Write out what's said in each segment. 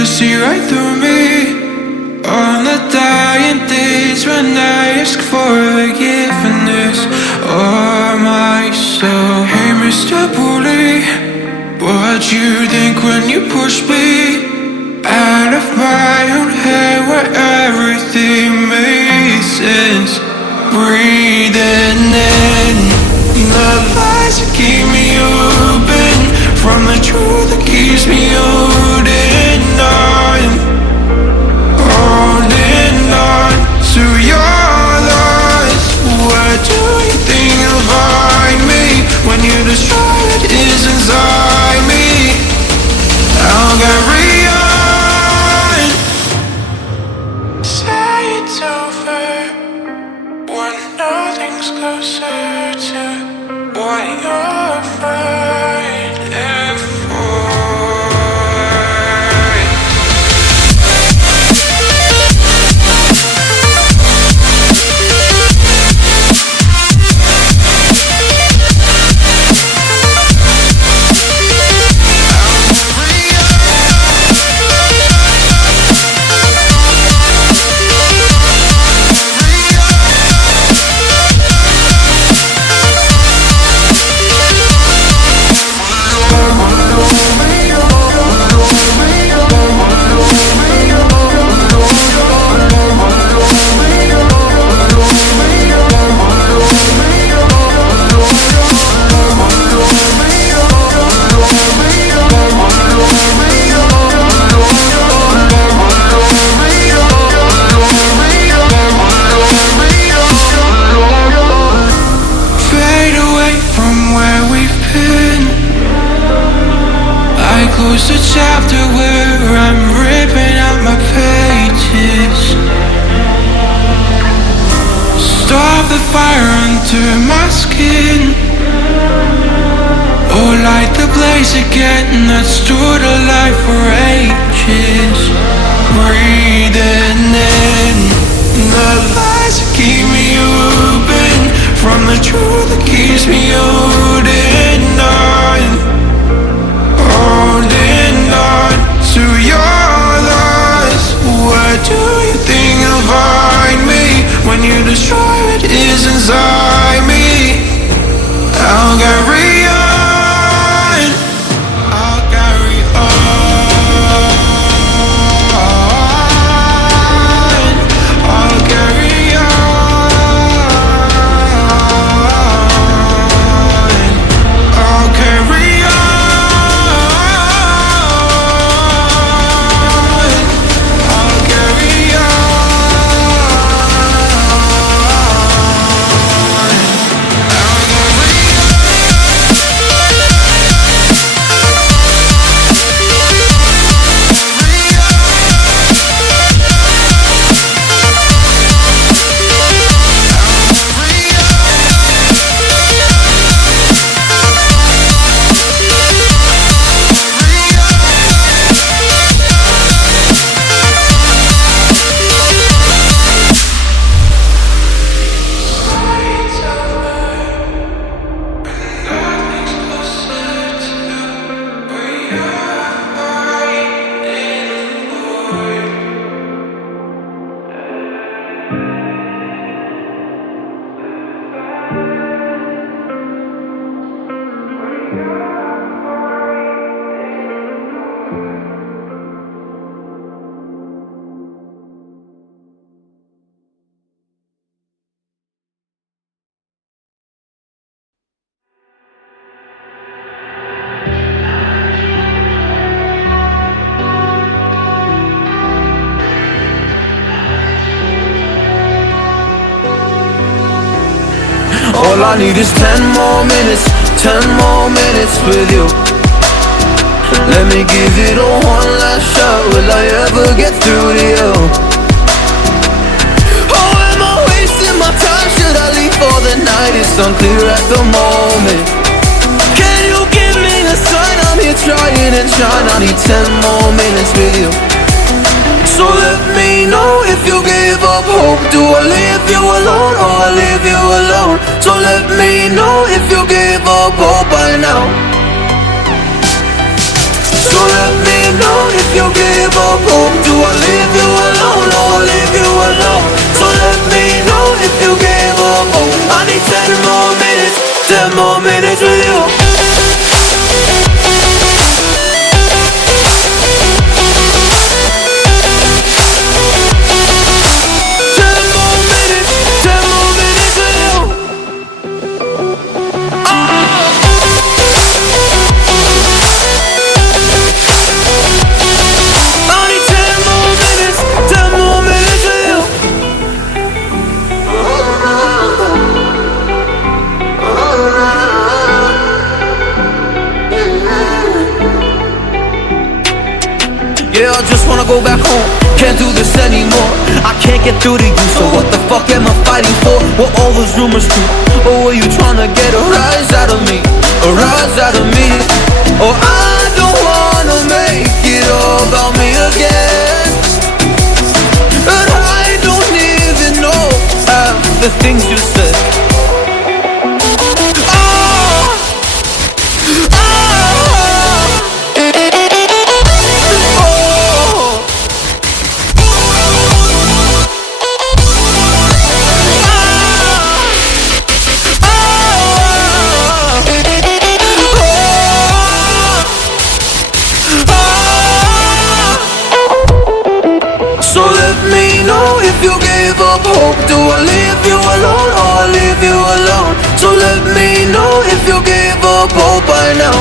to see right through me. On the dying days when I ask for forgiveness of myself. Hey Mr. Bully, what'd you think when you pushed me out of my own head where everything made sense? Breathing in the lies that keep me open from the truth that keeps me holding on to your lies. What do you think you'll find me when you destroy what is inside me? I'll carry on. Say it's over when nothing's closer to what you're afraid for. Close the chapter where I'm ripping out my pages. Stop the fire under my skin. Oh, light the blaze again that stood alive for ages. Breathing in the lies that keep me open from the truth that keeps me holding on. Holding on to your lies. Where do you think you'll find me when you destroy what is inside me? I'll carry on. I'll carry on. I'll carry on. I'll carry on. All I need is 10 more minutes, 10 more minutes with you. Let me give it a one last shot. Will I ever get through to you? Oh, am I wasting my time? Should I leave for the night? It's unclear at the moment. Can you give me a sign? I'm here trying and trying. I need 10 more minutes with you. So let me know if you give up hope. Do I leave you alone or I leave you alone? So let me know if you give up hope by now. So let me know if you give up wanna go back home. Can't do this anymore. I can't get through to you, so what the fuck am I fighting for? Were all those rumors true? Or were you trying to get a rise out of me? A rise out of me? Or I don't wanna make it all about me again, and I don't even know half the things you said. So let me know if you gave up hope. Do I leave you alone or I leave you alone? So let me know if you gave up hope by now.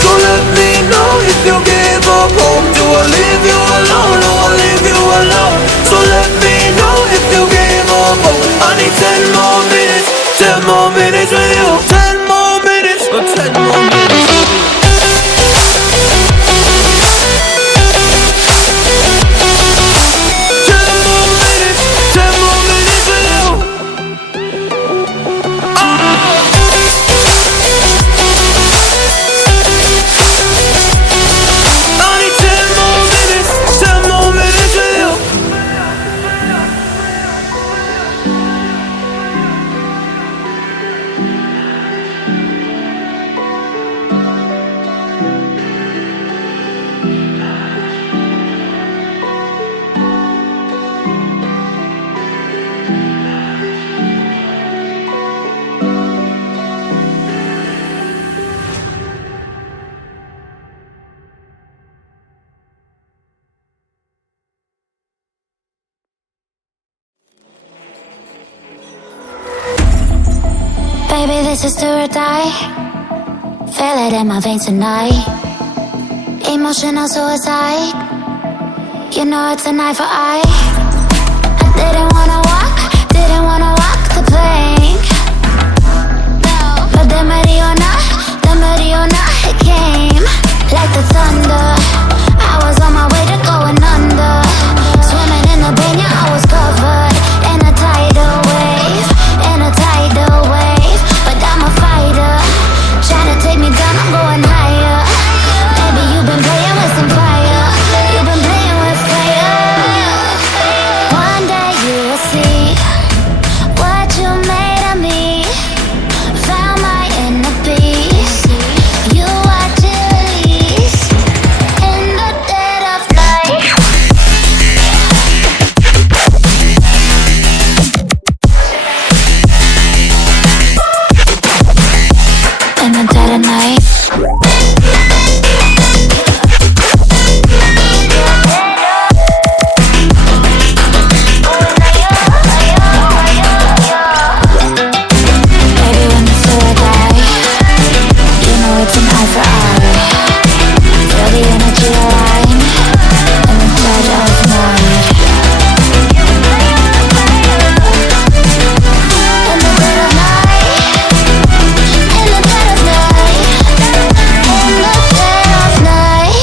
So let me know if you gave up hope. Do I leave you alone or I leave you alone? So let me know if you gave up hope. I need 10 more minutes, 10 more minutes with you. 10 more minutes, or 10 more minutes with you. Baby, this is do or die. Feel it in my veins tonight. Emotional suicide. You know it's an eye for eye. I didn't wanna walk the plank. No. But the Mariona, it came like the thunder. I was on my way to going under. Swimming in the pain, yeah, I was covered in a tidal wave, in a tidal wave. But I'm a fighter, trying to take me down, I'm going higher. Baby, you've been playing with some fire. You've been playing with fire. One day you will see what you made of me. Found my inner peace. You are chillies in the dead of night. In the dead of night. Baby, when it's do or die, you know it's an eye for eye. Feel the energy align in the dead of night. In the dead of night. In the dead of night. In the dead of night.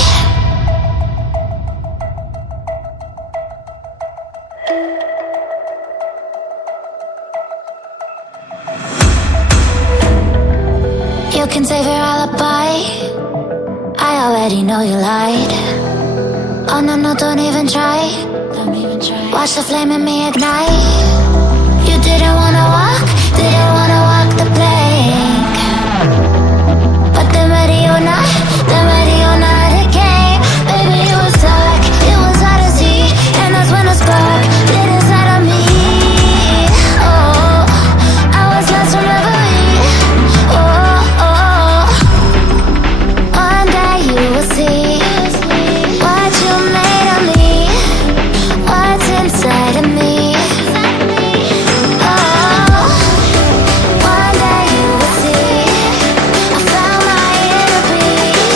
You can save your alibi. I already know you lied. Oh no, no, don't even try. Watch the flame in me ignite. You didn't wanna walk the plank. But the Mariona, it came. Baby, it was dark, it was hard to see. And that's when the spark lit inside of me. Oh, I was lost from reverie. Oh, oh. One day you will see what you made of me, what's inside of me. Oh, one day you will see I found my inner peace.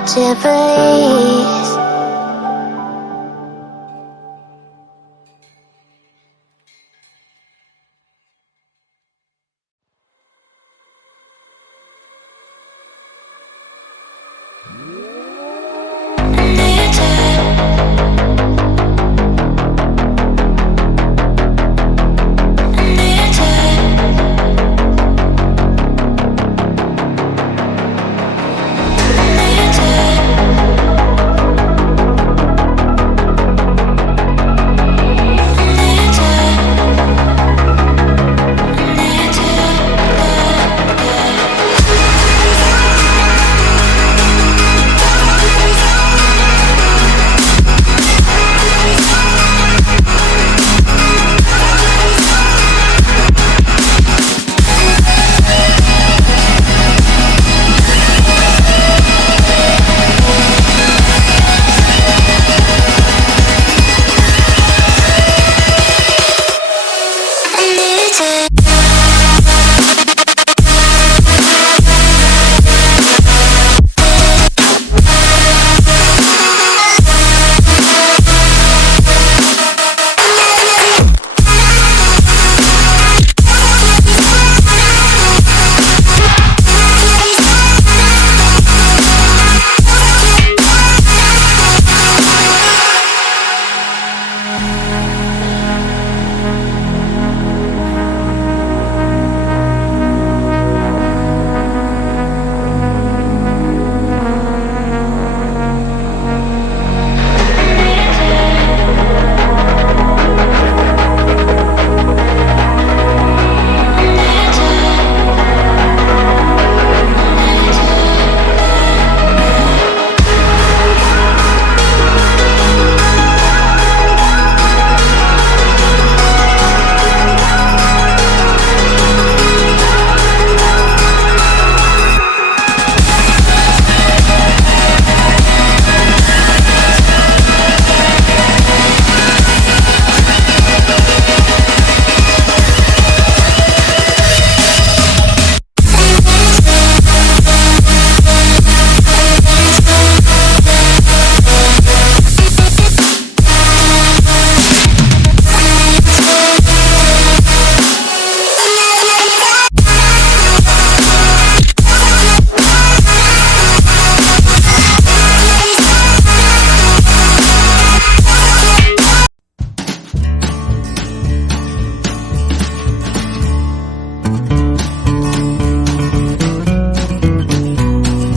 would you please?